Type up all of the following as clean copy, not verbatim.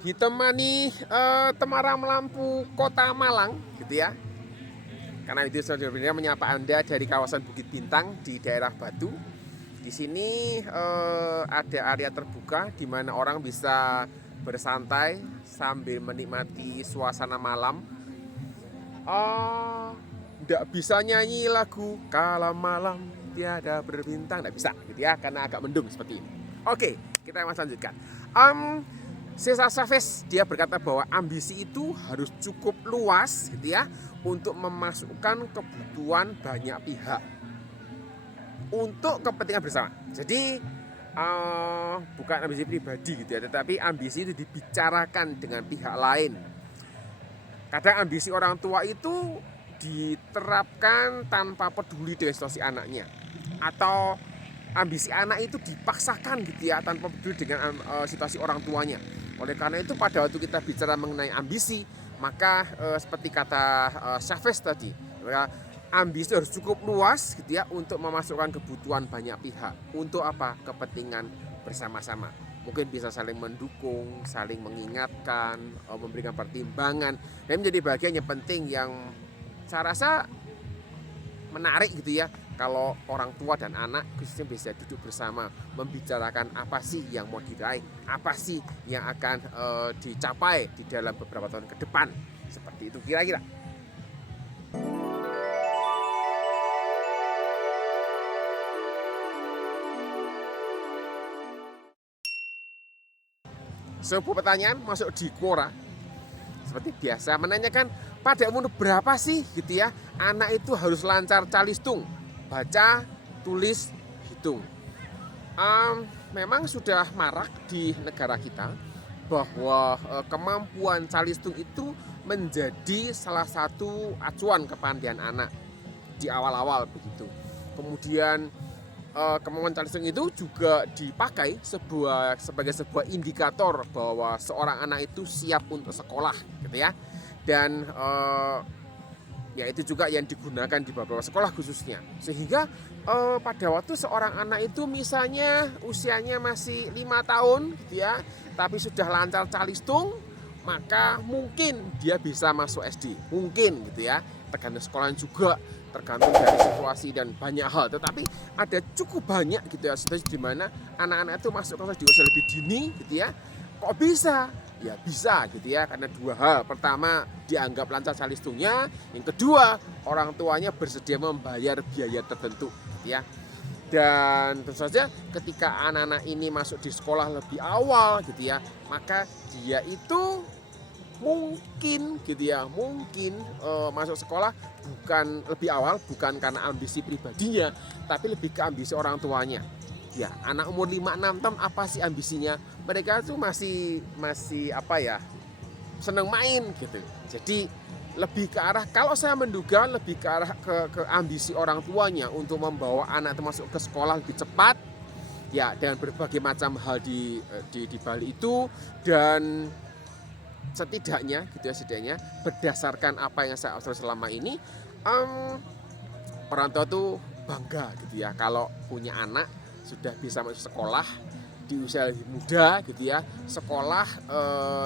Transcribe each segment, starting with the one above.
ditemani Temarang Lampu Kota Malang gitu ya. Karena itu sebenarnya menyapa Anda dari kawasan Bukit Bintang di daerah Batu. Di sini ada area terbuka di mana orang bisa bersantai sambil menikmati suasana malam. Nggak bisa nyanyi lagu Kala Malam Tiada Berbintang, nggak bisa gitu ya, karena agak mendung seperti ini. Oke, kita masih lanjutkan. Cesar Chavez dia berkata bahwa ambisi itu harus cukup luas gitu ya untuk memasukkan kebutuhan banyak pihak untuk kepentingan bersama. Jadi bukan ambisi pribadi gitu ya, tetapi ambisi itu dibicarakan dengan pihak lain. Kadang ambisi orang tua itu diterapkan tanpa peduli dengan situasi anaknya, atau ambisi anak itu dipaksakan gitu ya tanpa peduli dengan situasi orang tuanya. Oleh karena itu pada waktu kita bicara mengenai ambisi, maka seperti kata Chavez tadi, ambisi harus cukup luas gitu ya untuk memasukkan kebutuhan banyak pihak. Untuk apa? Kepentingan bersama-sama. Mungkin bisa saling mendukung, saling mengingatkan, memberikan pertimbangan. Dan menjadi bagian yang penting yang saya rasa menarik gitu ya, kalau orang tua dan anak khususnya bisa duduk bersama membicarakan apa sih yang mau diraih, apa sih yang akan dicapai di dalam beberapa tahun ke depan, seperti itu kira-kira. Sebuah pertanyaan masuk di Quora seperti biasa menanyakan, pada umur berapa sih gitu ya anak itu harus lancar calistung, baca, tulis, hitung. Memang sudah marak di negara kita bahwa kemampuan calistung itu menjadi salah satu acuan kepandaian anak di awal-awal begitu. Kemudian kemampuan calistung itu juga dipakai sebagai sebuah indikator bahwa seorang anak itu siap untuk sekolah gitu ya. Dan ya itu juga yang digunakan di beberapa sekolah khususnya, sehingga pada waktu seorang anak itu misalnya usianya masih 5 tahun gitu ya, tapi sudah lancar calistung, maka mungkin dia bisa masuk SD, mungkin gitu ya, tergantung sekolah juga, tergantung dari situasi dan banyak hal. Tetapi ada cukup banyak gitu ya situasi di mana anak-anak itu masuk kelas di usia lebih dini gitu ya. Kok bisa? Ya bisa gitu ya, karena dua hal. Pertama, dianggap lancar calistungnya. Yang kedua, orang tuanya bersedia membayar biaya tertentu gitu ya. Dan tentu saja ketika anak-anak ini masuk di sekolah lebih awal gitu ya, maka dia itu mungkin gitu ya, mungkin masuk sekolah bukan lebih awal, bukan karena ambisi pribadinya, tapi lebih ke ambisi orang tuanya. Ya, anak umur 5-6 tahun apa sih ambisinya? Mereka tuh masih apa ya? Seneng main gitu. Jadi lebih ke arah, kalau saya menduga lebih ke arah ke ambisi orang tuanya untuk membawa anak itu masuk ke sekolah lebih cepat. Ya, dengan berbagai macam hal di balik itu, dan setidaknya gitu ya, setidaknya berdasarkan apa yang saya observasi selama ini, orang tua tuh bangga gitu ya kalau punya anak sudah bisa masuk sekolah di usia lebih muda gitu ya, sekolah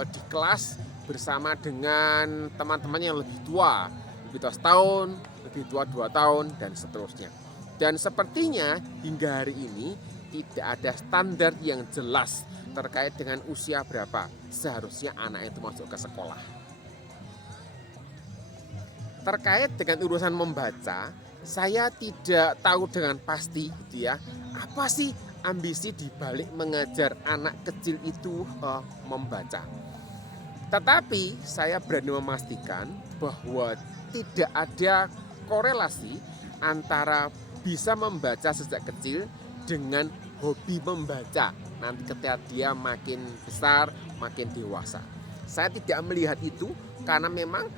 di kelas bersama dengan teman-teman yang lebih tua setahun, lebih tua 2 tahun dan seterusnya. Dan sepertinya hingga hari ini tidak ada standar yang jelas terkait dengan usia berapa seharusnya anak itu masuk ke sekolah. Terkait dengan urusan membaca, saya tidak tahu dengan pasti gitu ya, apa sih ambisi dibalik mengajar anak kecil itu membaca. Tetapi saya berani memastikan bahwa tidak ada korelasi antara bisa membaca sejak kecil dengan hobi membaca nanti ketika dia makin besar, makin dewasa. Saya tidak melihat itu, karena memang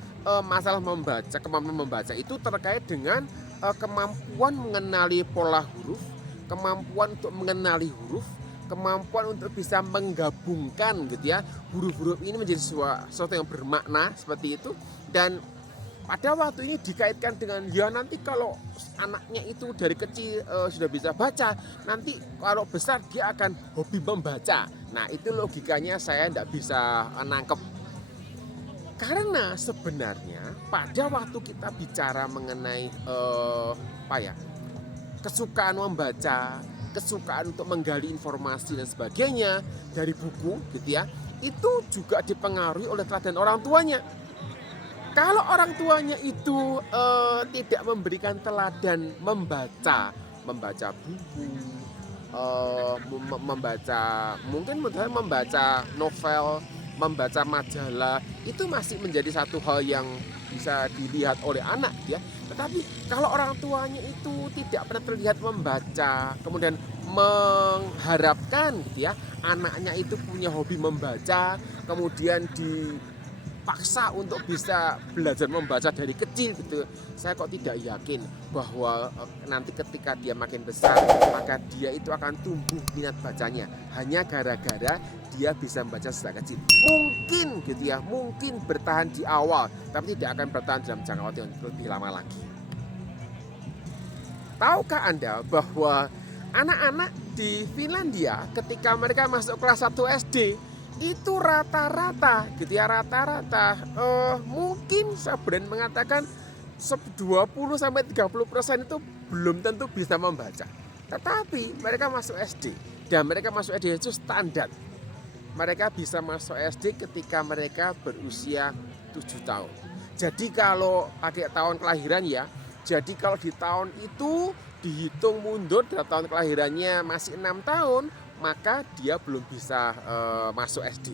masalah membaca, kemampuan membaca itu terkait dengan kemampuan mengenali pola huruf, kemampuan untuk mengenali huruf, kemampuan untuk bisa menggabungkan gitu ya huruf-huruf ini menjadi sesuatu yang bermakna seperti itu. Dan pada waktu ini dikaitkan dengan ya nanti kalau anaknya itu dari kecil sudah bisa baca, nanti kalau besar dia akan hobi membaca. Nah itu logikanya saya tidak bisa nangkep. Karena sebenarnya pada waktu kita bicara mengenai kesukaan membaca, kesukaan untuk menggali informasi dan sebagainya dari buku gitu ya, itu juga dipengaruhi oleh teladan orang tuanya. Kalau orang tuanya itu tidak memberikan teladan membaca buku, membaca novel, membaca majalah, itu masih menjadi satu hal yang bisa dilihat oleh anak ya. Tetapi kalau orang tuanya itu tidak pernah terlihat membaca, kemudian mengharapkan gitu ya, anaknya itu punya hobi membaca, kemudian dipaksa untuk bisa belajar membaca dari kecil gitu, saya kok tidak yakin bahwa nanti ketika dia makin besar maka dia itu akan tumbuh minat bacanya hanya gara-gara dia bisa membaca sejak kecil. Mungkin gitu ya, mungkin bertahan di awal, tapi tidak akan bertahan dalam jangka waktu yang lebih lama lagi. Tahukah Anda bahwa anak-anak di Finlandia ketika mereka masuk kelas 1 SD itu rata-rata gitu ya, mungkin saya berani mengatakan 20-30% itu belum tentu bisa membaca. Tetapi mereka masuk SD, dan mereka masuk SD itu standar. Mereka bisa masuk SD ketika mereka berusia 7 tahun. Jadi kalau pakai tahun kelahiran ya, jadi kalau di tahun itu dihitung mundur dari tahun kelahirannya masih 6 tahun, maka dia belum bisa masuk SD.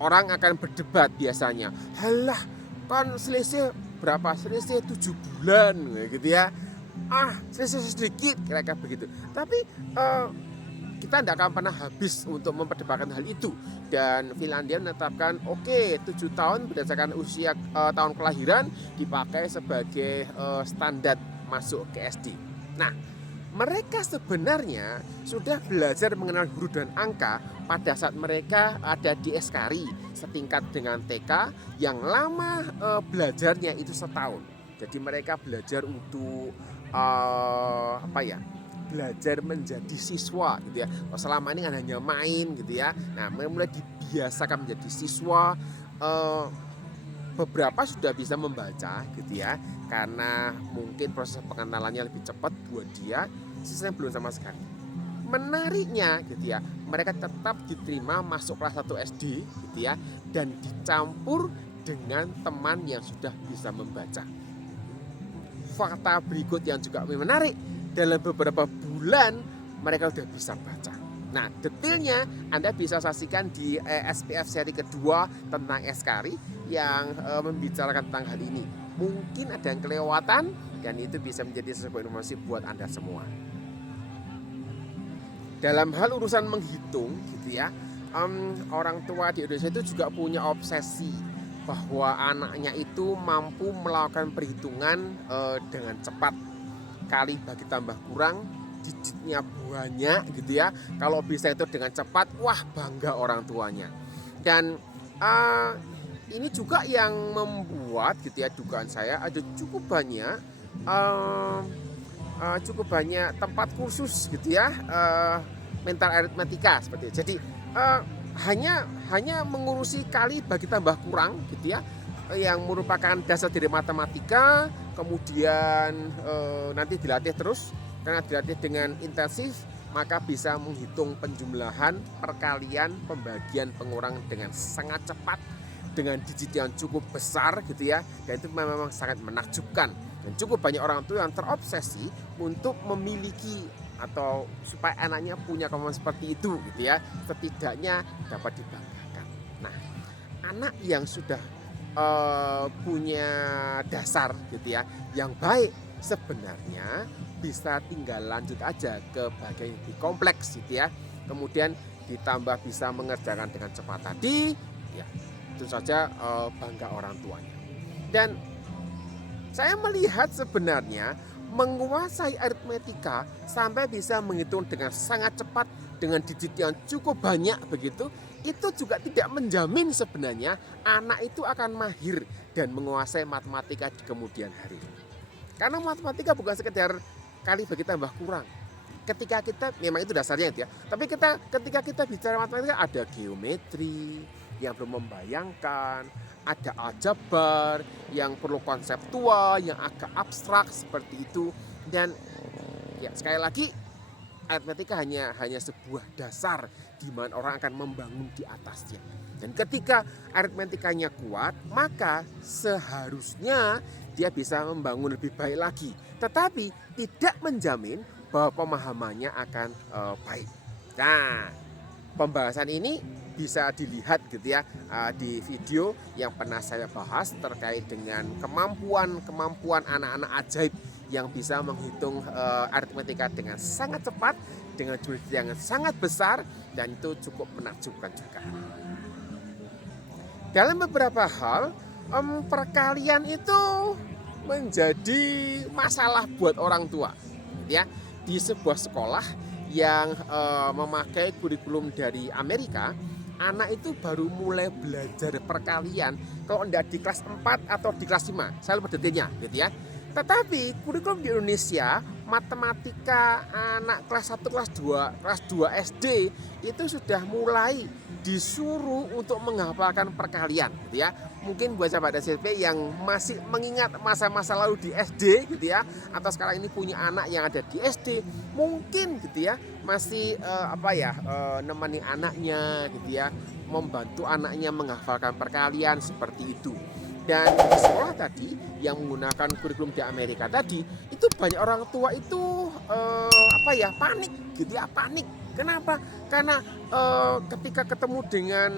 Orang akan berdebat biasanya, halah kan selisih berapa, selisih 7 bulan gitu ya, selisih sedikit, kira-kira begitu. Tapi kita tidak akan pernah habis untuk memperdebatkan hal itu. Dan Finlandia menetapkan 7 tahun berdasarkan usia tahun kelahiran dipakai sebagai standar masuk ke SD. Nah, mereka sebenarnya sudah belajar mengenal huruf dan angka pada saat mereka ada di Eskari, setingkat dengan TK, yang lama belajarnya itu setahun. Jadi mereka belajar untuk belajar menjadi siswa gitu ya. Selama ini kan hanya main gitu ya. Nah, mulai dibiasakan menjadi siswa. Beberapa sudah bisa membaca gitu ya, karena mungkin proses pengenalannya lebih cepat buat dia. Sisanya belum sama sekali. Menariknya gitu ya, mereka tetap diterima masuk kelas 1 SD gitu ya, dan dicampur dengan teman yang sudah bisa membaca. Fakta berikut yang juga menarik, dalam beberapa bulan mereka sudah bisa baca. Nah, detailnya Anda bisa saksikan di SPF seri kedua tentang Eskari yang membicarakan tentang hal ini. Mungkin ada yang kelewatan, dan itu bisa menjadi sebuah informasi buat Anda semua. Dalam hal urusan menghitung gitu ya, orang tua di Indonesia itu juga punya obsesi bahwa anaknya itu mampu melakukan perhitungan dengan cepat. Kali bagi tambah kurang, digitnya banyak gitu ya. Kalau bisa itu dengan cepat, wah bangga orang tuanya. Dan ini juga yang membuat gitu ya, dugaan saya ada cukup banyak tempat kursus gitu ya, mental aritmatika seperti itu. Jadi hanya mengurusi kali bagi tambah kurang gitu ya, yang merupakan dasar dari matematika. Kemudian nanti dilatih terus, karena dilatih dengan intensif maka bisa menghitung penjumlahan, perkalian, pembagian, pengurangan dengan sangat cepat, dengan digit yang cukup besar gitu ya. Dan itu memang sangat menakjubkan, dan cukup banyak orang tua yang terobsesi untuk memiliki atau supaya anaknya punya kemampuan seperti itu gitu ya, setidaknya dapat dibanggakan. Nah, anak yang sudah punya dasar gitu ya yang baik, sebenarnya bisa tinggal lanjut aja ke bagian yang lebih kompleks gitu ya. Kemudian ditambah bisa mengerjakan dengan cepat tadi, ya tentu saja bangga orang tuanya. Dan saya melihat sebenarnya menguasai aritmetika sampai bisa menghitung dengan sangat cepat dengan digit yang cukup banyak begitu, itu juga tidak menjamin sebenarnya anak itu akan mahir dan menguasai matematika di kemudian hari. Karena matematika bukan sekedar kali bagi tambah kurang. Ketika kita, memang itu dasarnya itu ya, tapi ketika kita bicara matematika ada geometri yang perlu membayangkan, ada aljabar yang perlu konseptual, yang agak abstrak seperti itu. Dan ya sekali lagi, aritmetika hanya sebuah dasar di mana orang akan membangun di atasnya. Dan ketika aritmetikanya kuat, maka seharusnya dia bisa membangun lebih baik lagi. Tetapi tidak menjamin bahwa pemahamannya akan baik. Nah, pembahasan ini bisa dilihat gitu ya di video yang pernah saya bahas terkait dengan kemampuan anak-anak ajaib yang bisa menghitung aritmetika dengan sangat cepat, dengan jumlah yang sangat besar, dan itu cukup menakjubkan juga. Dalam beberapa hal, perkalian itu menjadi masalah buat orang tua, ya. Di sebuah sekolah yang memakai kurikulum dari Amerika, anak itu baru mulai belajar perkalian kalau tidak di kelas 4 atau di kelas 5. Saya lupa detailnya gitu ya. Tetapi kurikulum di Indonesia, matematika anak kelas 1, kelas 2 SD itu sudah mulai disuruh untuk menghafalkan perkalian gitu ya. Mungkin buat sahabat SMP yang masih mengingat masa-masa lalu di SD gitu ya, atau sekarang ini punya anak yang ada di SD, mungkin gitu ya masih nemani anaknya gitu ya, membantu anaknya menghafalkan perkalian seperti itu. Dan di sekolah tadi yang menggunakan kurikulum di Amerika tadi, itu banyak orang tua itu panik gitu ya, panik. Kenapa? Karena ketika ketemu dengan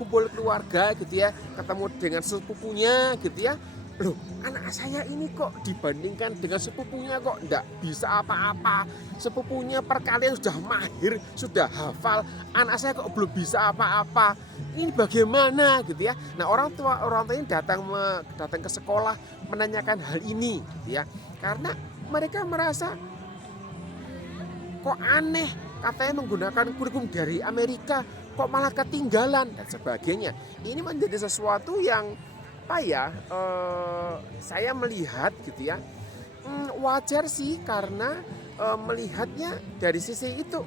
kumpul keluarga gitu ya, ketemu dengan sepupunya gitu ya, loh anak saya ini kok dibandingkan dengan sepupunya kok enggak bisa apa-apa. Sepupunya perkalian sudah mahir, sudah hafal, anak saya kok belum bisa apa-apa. Ini bagaimana gitu ya. Nah orang tua ini datang ke sekolah menanyakan hal ini gitu ya. Karena mereka merasa kok aneh, katanya menggunakan kurikulum dari Amerika kok malah ketinggalan dan sebagainya. Ini menjadi sesuatu yang saya melihat gitu ya, wajar sih karena melihatnya dari sisi itu,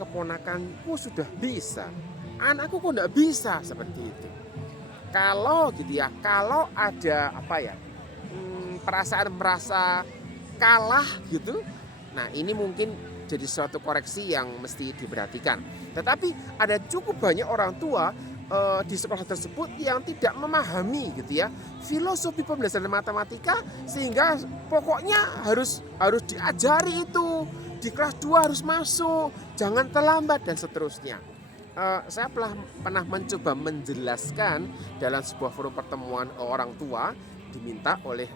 keponakanku sudah bisa, anakku kok enggak bisa, seperti itu. Kalau gitu ya, kalau ada perasaan merasa kalah gitu, nah ini mungkin jadi suatu koreksi yang mesti diperhatikan. Tetapi ada cukup banyak orang tua di sekolah tersebut yang tidak memahami gitu ya filosofi pembelajaran matematika, sehingga pokoknya harus diajari itu di kelas 2 harus masuk, jangan terlambat dan seterusnya. Saya pernah mencoba menjelaskan dalam sebuah forum pertemuan orang tua, diminta oleh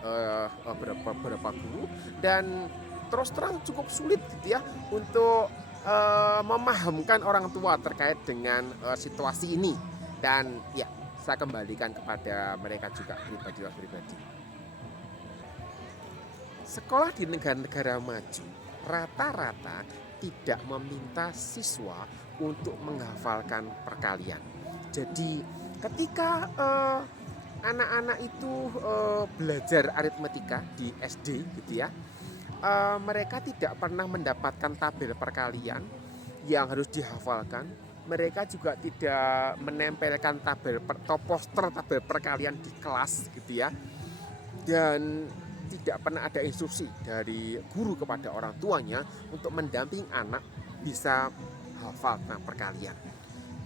beberapa guru, dan terus terang cukup sulit gitu ya untuk memahamkan orang tua terkait dengan situasi ini. Dan ya, saya kembalikan kepada mereka juga pribadi. Sekolah di negara-negara maju rata-rata tidak meminta siswa untuk menghafalkan perkalian. Jadi ketika anak-anak itu belajar aritmetika di SD gitu ya, mereka tidak pernah mendapatkan tabel perkalian yang harus dihafalkan. Mereka juga tidak menempelkan poster tabel perkalian di kelas gitu ya. Dan tidak pernah ada instruksi dari guru kepada orang tuanya untuk mendamping anak bisa hafal tentang perkalian.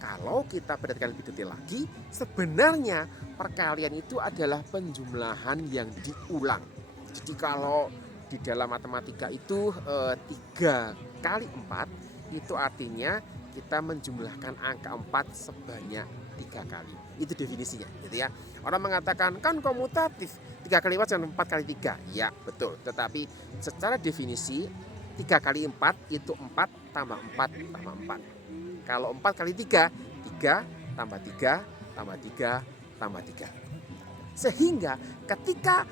Kalau kita perhatikan lebih detail lagi, sebenarnya perkalian itu adalah penjumlahan yang diulang. Jadi kalau di dalam matematika itu 3 kali 4 itu artinya kita menjumlahkan angka 4 sebanyak 3 kali. Itu definisinya gitu ya. Orang mengatakan kan komutatif, 3 kali 4 dan 4 kali 3. Ya betul, tetapi secara definisi 3 kali 4 itu 4 tambah 4 tambah 4. Kalau 4 kali 3, 3 tambah 3 tambah 3 tambah 3. Sehingga ketika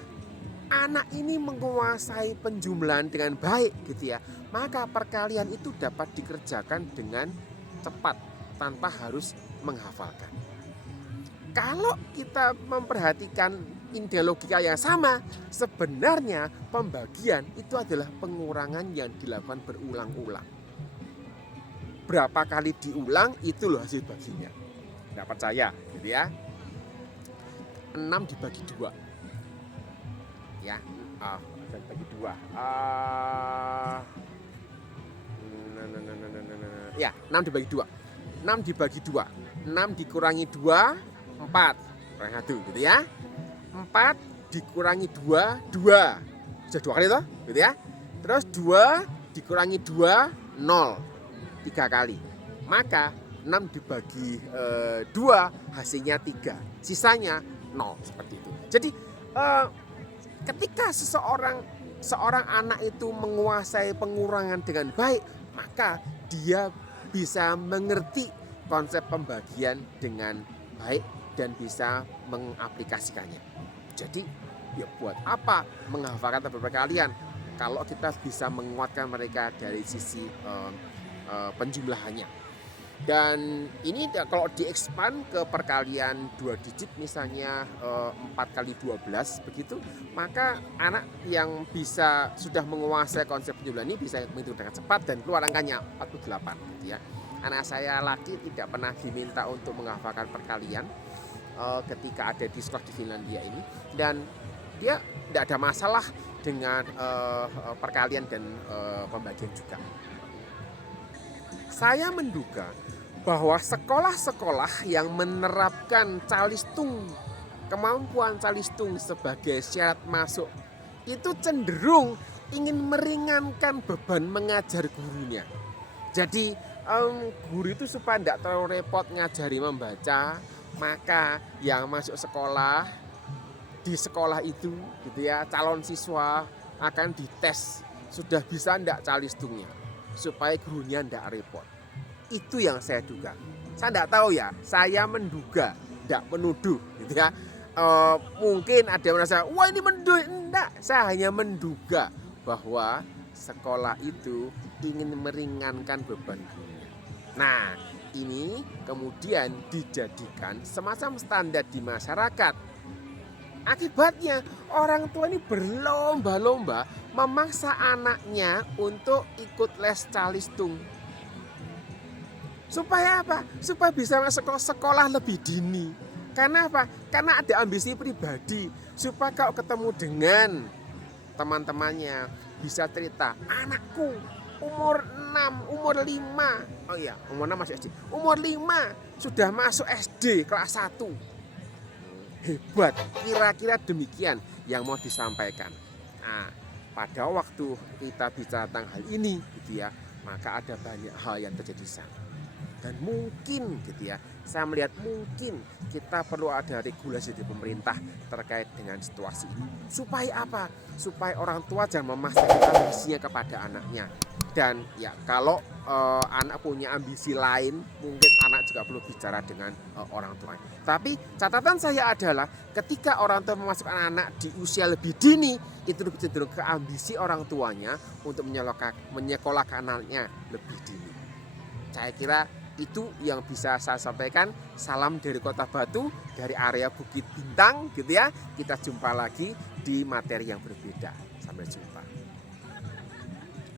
anak ini menguasai penjumlahan dengan baik gitu ya, maka perkalian itu dapat dikerjakan dengan cepat, tanpa harus menghafalkan. Kalau kita memperhatikan ideologi yang sama, sebenarnya pembagian itu adalah pengurangan yang dilakukan berulang-ulang. Berapa kali diulang, itu loh hasil baginya. Nggak percaya, gitu ya. 6 dibagi 2. Ya, bagi 2. Ya, 6 dibagi 2. 6 dibagi 2. 6 dikurangi 2, 4. Kurang 1, gitu ya. 4 dikurangi 2, 2. Sudah 2 kali toh, gitu ya. Terus 2 dikurangi 2, 0. 3 kali. Maka 6 dibagi 2 hasilnya 3. Sisanya 0, seperti itu. Jadi ketika seorang anak itu menguasai pengurangan dengan baik, maka dia bisa mengerti konsep pembagian dengan baik dan bisa mengaplikasikannya. Jadi ya buat apa menghafalkan berkalian kalau kita bisa menguatkan mereka dari sisi penjumlahannya. Dan ini kalau diekspan ke perkalian 2 digit misalnya 4 kali 12 begitu, maka anak yang bisa sudah menguasai konsep penjumlahan ini bisa menghitung dengan cepat dan keluar angkanya 48 gitu ya. Anak saya laki tidak pernah diminta untuk menghafalkan perkalian ketika ada di sekolah di Finlandia ini, dan dia tidak ada masalah dengan perkalian dan pembagian juga. Saya menduga bahwa sekolah-sekolah yang menerapkan calistung, kemampuan calistung sebagai syarat masuk, itu cenderung ingin meringankan beban mengajar gurunya. Jadi guru itu supaya tidak terlalu repot ngajari membaca, maka yang masuk sekolah, di sekolah itu gitu ya, calon siswa akan dites sudah bisa enggak calistungnya, supaya gurunya enggak repot. Itu yang saya duga. Saya enggak tahu ya, saya menduga, enggak menuduh gitu ya. Mungkin ada yang merasa, wah ini menuduh. Enggak, saya hanya menduga bahwa sekolah itu ingin meringankan beban gurunya. Nah, ini kemudian dijadikan semacam standar di masyarakat. Akibatnya orang tua ini berlomba-lomba memaksa anaknya untuk ikut les calistung. Supaya apa? Supaya bisa masuk sekolah lebih dini. Karena apa? Karena ada ambisi pribadi. Supaya kalau ketemu dengan teman-temannya bisa cerita, anakku umur 6, umur 5. Oh iya, umur 6 masih SD. Umur 5 sudah masuk SD kelas 1. Hebat, kira-kira demikian yang mau disampaikan. Nah, pada waktu kita bicara tentang hal ini gitu ya, maka ada banyak hal yang terjadi di sana. Dan mungkin gitu ya, saya melihat mungkin kita perlu ada regulasi di pemerintah terkait dengan situasi ini. Supaya apa? Supaya orang tua jangan memaksakan ambisinya kepada anaknya. Dan ya kalau anak punya ambisi lain, mungkin anak juga perlu bicara dengan orang tua. Tapi catatan saya adalah ketika orang tua memasukkan anak di usia lebih dini, itu lebih cenderung ke ambisi orang tuanya untuk menyekolahkan anaknya lebih dini. Saya kira itu yang bisa saya sampaikan. Salam dari Kota Batu, dari area Bukit Bintang gitu ya. Kita jumpa lagi di materi yang berbeda. Sampai jumpa.